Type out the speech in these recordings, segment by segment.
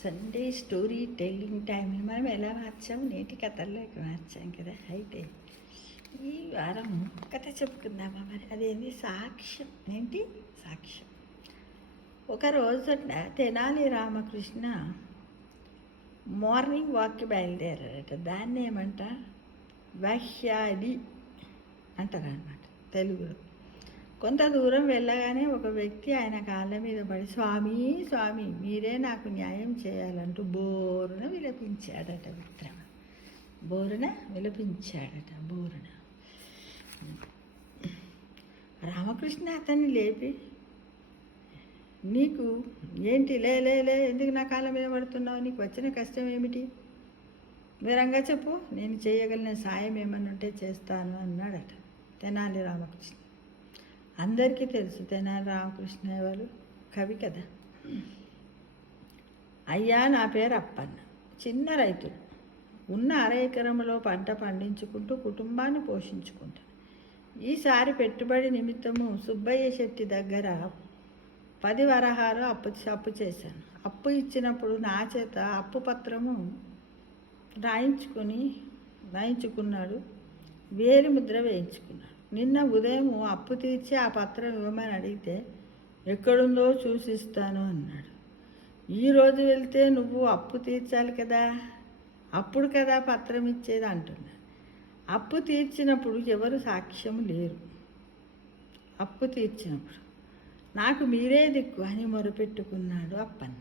Sunday story telling time మనం ఎలా మార్చాం నేటి కథల్లోకి మార్చాం కదా. అయితే ఈ వారం కథ చెప్పుకుందామా మరి. అదేంటి సాక్ష్యం. ఏంటి సాక్ష్యం. ఒక రోజున తెనాలి రామకృష్ణ మార్నింగ్ వాక్కి బయలుదేరారట. దాన్ని ఏమంట వహ్యాలి అంటారనమాట తెలుగులో. కొంత దూరం వెళ్ళగానే ఒక వ్యక్తి ఆయన కాళ్ళ మీద పడి, స్వామి స్వామి మీరే నాకు న్యాయం చేయాలంటూ బోరున విలపించాడట. మిత్రమ బోరున విలపించాడట. బోరున రామకృష్ణ అతన్ని లేపి, నీకు ఏంటి లే లే లే ఎందుకు నా కాళ్ళ మీద పడుతున్నావు, నీకు వచ్చిన కష్టం ఏమిటి, వివరంగా చెప్పు, నేను చేయగలిగిన సాయం ఏమన్నా ఉంటే చేస్తాను అన్నాడట తెనాలి రామకృష్ణ. అందరికీ తెలుసు తెనాలి రామకృష్ణ ఎవరు, కవి కదా. అయ్యా నా పేరు అప్పన్న, చిన్న రైతులు, ఉన్న 1/2 ఎకరంలో పంట పండించుకుంటూ కుటుంబాన్ని పోషించుకుంటాను. ఈసారి పెట్టుబడి నిమిత్తము సుబ్బయ్య శెట్టి దగ్గర 10 వరహాలు అప్పు చేశాను. అప్పు ఇచ్చినప్పుడు నా చేత అప్పు పత్రము రాయించుకున్నాడు, వేలి ముద్ర వేయించుకున్నాడు. నిన్న ఉదయం అప్పు తీర్చి ఆ పత్రం ఇవ్వమని అడిగితే ఎక్కడుందో చూసిస్తాను అన్నాడు. ఈరోజు వెళ్తే నువ్వు అప్పు తీర్చాలి కదా, అప్పుడు కదా పత్రం ఇచ్చేది అంటున్నా. అప్పు తీర్చినప్పుడు ఎవరు సాక్ష్యం లేరు. అప్పు తీర్చినప్పుడు నాకు మీరే దిక్కు అని మొరపెట్టుకున్నాడు అప్పన్న.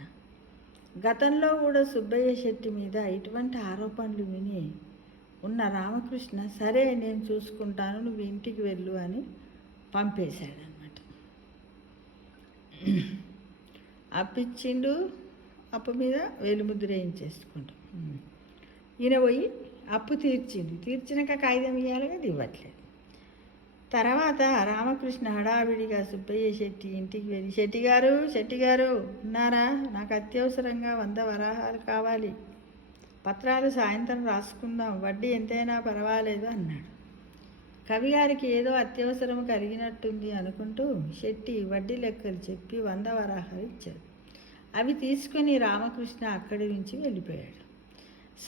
గతంలో కూడా సుబ్బయ్య శెట్టి మీద ఇటువంటి ఆరోపణలు విని ఉన్న రామకృష్ణ, సరే నేను చూసుకుంటాను, నువ్వు ఇంటికి వెళ్ళు అని పంపేశాడనమాట. అప్పిచ్చిండు, అప్పు మీద వేలిముద్ర వేయించేసుకుంటాం. ఈయన పోయి అప్పు తీర్చినాక కాగితం ఇవ్వాలి, అది ఇవ్వట్లేదు. తర్వాత రామకృష్ణ హడావిడిగా సుబ్బయ్య శెట్టి ఇంటికి వెళ్ళి, శెట్టి గారు ఉన్నారా, నాకు అత్యవసరంగా 100 వరాహాలు కావాలి, పత్రాలు సాయంత్రం రాసుకుందాం, వడ్డీ ఎంతైనా పర్వాలేదు అన్నాడు. కవిగారికి ఏదో అత్యవసరం కలిగినట్టుంది అనుకుంటూ శెట్టి వడ్డీ లెక్కలు చెప్పి 100 వరాహాలు ఇచ్చాడు. అవి తీసుకొని రామకృష్ణ అక్కడి నుంచి వెళ్ళిపోయాడు.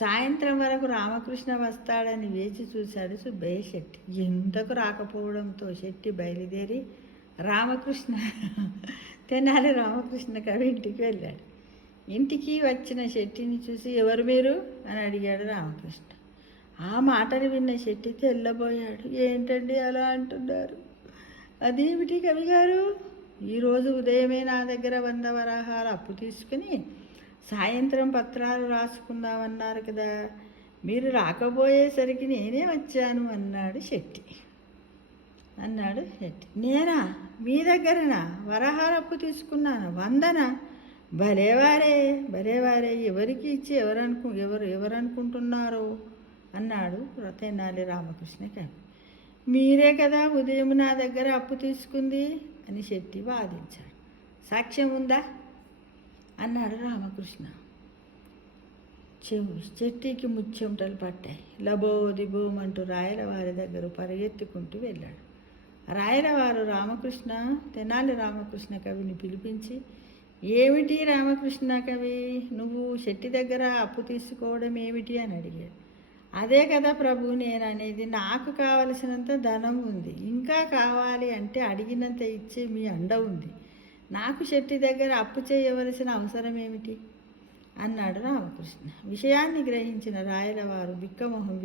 సాయంత్రం వరకు రామకృష్ణ వస్తాడని వేచి చూశాడు సుబ్బయ్య శెట్టి. ఎందుకు రాకపోవడంతో శెట్టి బయలుదేరి తెనాలి రామకృష్ణ కవి ఇంటికి వెళ్ళాడు. ఇంటికి వచ్చిన శెట్టిని చూసి, ఎవరు మీరు అని అడిగాడు రామకృష్ణ. ఆ మాటలు విన్న శెట్టి తెల్లబోయాడు. ఏంటండి అలా అంటున్నారు, అదేమిటి కవి గారు, ఈరోజు ఉదయమే నా దగ్గర 100 వరాహాలు అప్పు తీసుకుని సాయంత్రం పత్రాలు రాసుకుందామన్నారు కదా, మీరు రాకపోయేసరికి నేనే వచ్చాను అన్నాడు శెట్టి. నేనా, మీ దగ్గరనా వరహాలు అప్పు తీసుకున్నాను, 100నా, భలేవారే ఎవరికి ఇచ్చి ఎవరనుకుంటున్నారో అన్నాడు తెనాలి రామకృష్ణ కవి. మీరే కదా ఉదయం నా దగ్గర అప్పు తీసుకుంది అని శెట్టి వాదించాడు. సాక్ష్యం ఉందా అన్నాడు రామకృష్ణ. చెట్టికి ముచ్చెమటలు పట్టాయి. లబోదిబోమంటూ రాయలవారి దగ్గర పరిగెత్తుకుంటూ వెళ్ళాడు. రాయలవారు తెనాలి రామకృష్ణ కవిని పిలిపించి, ఏమిటి రామకృష్ణ కవి, నువ్వు శెట్టి దగ్గర అప్పు తీసుకోవడం ఏమిటి అని అడిగాడు. అదే కదా ప్రభు నేను అనేది, నాకు కావలసినంత ధనం ఉంది, ఇంకా కావాలి అంటే అడిగినంత ఇచ్చే మీ అండ ఉంది, నాకు శెట్టి దగ్గర అప్పు చేయవలసిన అవసరం ఏమిటి అన్నాడు రామకృష్ణ. విషయాన్ని గ్రహించిన రాయలవారు బిక్కమొహం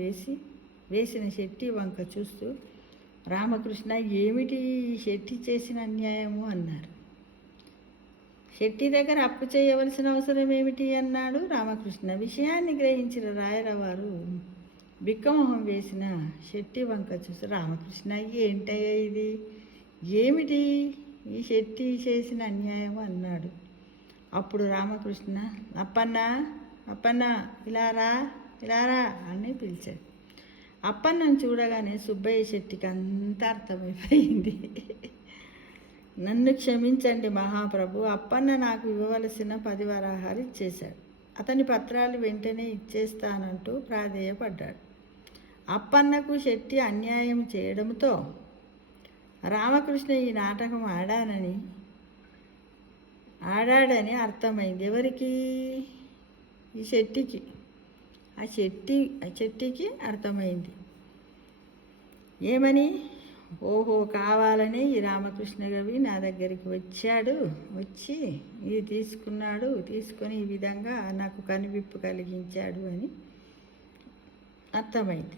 వేసిన శెట్టి వంక చూస్తూ, రామకృష్ణ ఏమిటి శెట్టి చేసిన అన్యాయము అన్నారు. శెట్టి దగ్గర అప్పు చేయవలసిన అవసరం ఏమిటి అన్నాడు రామకృష్ణ. విషయాన్ని గ్రహించిన రాయలవారు బిక్కమొహం వేసిన శెట్టి వంక చూసి, రామకృష్ణ ఏంటయ్యా ఇది, ఏమిటి ఈ శెట్టి చేసిన అన్యాయం అన్నాడు. అప్పుడు రామకృష్ణ, అప్పన్న ఇలారా అని పిలిచాడు. అప్పన్నను చూడగానే సుబ్బయ్య శెట్టికి అంతా అర్థమైపోయింది. నన్ను క్షమించండి మహాప్రభు, అప్పన్న నాకు ఇవ్వవలసిన 10 వరాహాలు ఇచ్చేశాడు, అతని పత్రాలు వెంటనే ఇచ్చేస్తానంటూ ప్రాధేయపడ్డాడు. అప్పన్నకు శెట్టి అన్యాయం చేయడంతో రామకృష్ణ ఈ నాటకం ఆడాడని అర్థమైంది. ఎవరికి? ఈ చెట్టికి ఆ చెట్టికి అర్థమైంది. ఏమని? ఓహో, కావాలని ఈ రామకృష్ణ కవి నా దగ్గరికి వచ్చి ఇది తీసుకొని ఈ విధంగా నాకు కనువిప్పు కలిగించాడు అని అర్థమైంది.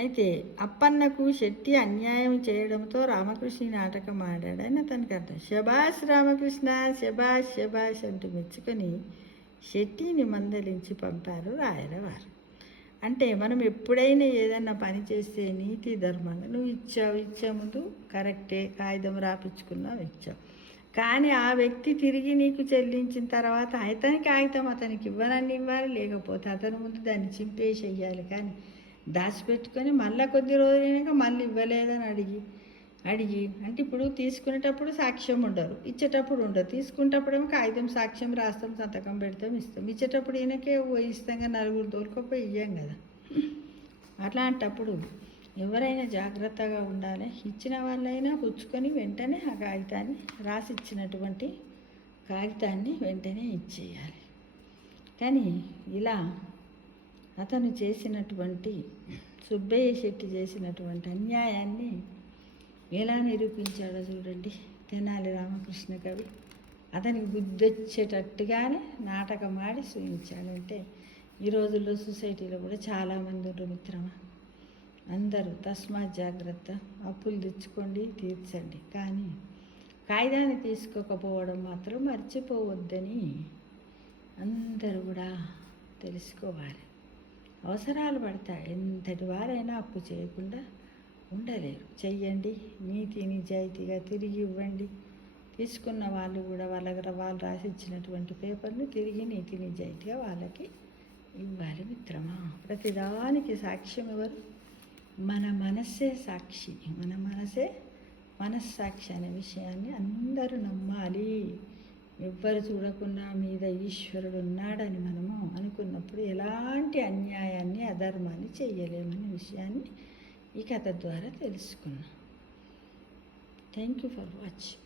అయితే అప్పన్నకు శెట్టి అన్యాయం చేయడంతో రామకృష్ణ నాటకం ఆడాడని అతనికి అర్థం. శబాష్ రామకృష్ణ, శబాష్ శబాష్ అంటూ మెచ్చుకొని శెట్టిని మందలించి పంపారు రాయలవారు. అంటే మనం ఎప్పుడైనా ఏదన్నా పని చేస్తే నీతి ధర్మాలు నువ్వు ఇచ్చే ముందు కరెక్టే, కాగితం రాపించుకున్నావు, ఇచ్చావు. కానీ ఆ వ్యక్తి తిరిగి నీకు చెల్లించిన తర్వాత అతనికి ఇవ్వాలి, లేకపోతే అతని ముందు దాన్ని చింపేసేయాలి. కానీ దాచిపెట్టుకొని మళ్ళీ కొద్ది రోజులైనాక మళ్ళీ ఇవ్వలేదని అడిగి అంటే ఇప్పుడు తీసుకునేటప్పుడు సాక్ష్యం ఉండరు, ఇచ్చేటప్పుడు ఉండదు. తీసుకునేటప్పుడేమో కాగితం సాక్ష్యం రాస్తాం, సంతకం పెడతాం, ఇస్తాం. ఇచ్చేటప్పుడు ఈయనకే ఇస్తాంగా నలుగురు తోలుకపోయి ఇయ్యాం కదా. అట్లాంటప్పుడు ఎవరైనా జాగ్రత్తగా ఉండాలి. ఇచ్చిన వాళ్ళైనా పుచ్చుకొని వెంటనే ఆ కాగితాన్ని రాసిచ్చినటువంటి కాగితాన్ని వెంటనే ఇచ్చేయాలి. కానీ ఇలా అతను చేసినటువంటి సుబ్బయ్య శెట్టి చేసినటువంటి అన్యాయాన్ని ఎలా నిరూపించాడో చూడండి తెనాలి రామకృష్ణ కవి. అతనికి బుద్ధొచ్చేటట్టుగానే నాటకం ఆడి చూపించాడంటే ఈ రోజుల్లో సొసైటీలో కూడా చాలామంది ఉంటారు మిత్రమా. అందరూ తస్మాత్ జాగ్రత్త, అప్పులు తెచ్చుకోండి, తీర్చండి, కానీ కాగితాన్ని తీసుకోకపోవడం మాత్రం మర్చిపోవద్దని అందరూ కూడా తెలుసుకోవాలి. అవసరాలు పడతాయి. ఎంతటి వారైనా అప్పు చేయకుండా ఉండలేరు. చెయ్యండి, నీతి నిజాయితీగా తిరిగి ఇవ్వండి. తీసుకున్న వాళ్ళు కూడా వాళ్ళు రాసిచ్చినటువంటి పేపర్ను తిరిగి నీతి నిజాయితీగా వాళ్ళకి ఇవ్వాలి మిత్రమా. ప్రతిదానికి సాక్ష్యం ఎవరు? మన మనస్సే సాక్షి. మన మనస్సాక్షి అనే విషయాన్ని అందరూ నమ్మాలి. ఎవ్వరు చూడకుండా మీద ఈశ్వరుడు ఉన్నాడని మనము అనుకున్నప్పుడు ఎలాంటి అన్యాయాన్ని, అధర్మాన్ని చెయ్యలేమనే విషయాన్ని ఈ కథ ద్వారా తెలుసుకున్నాం. Thank you for watching.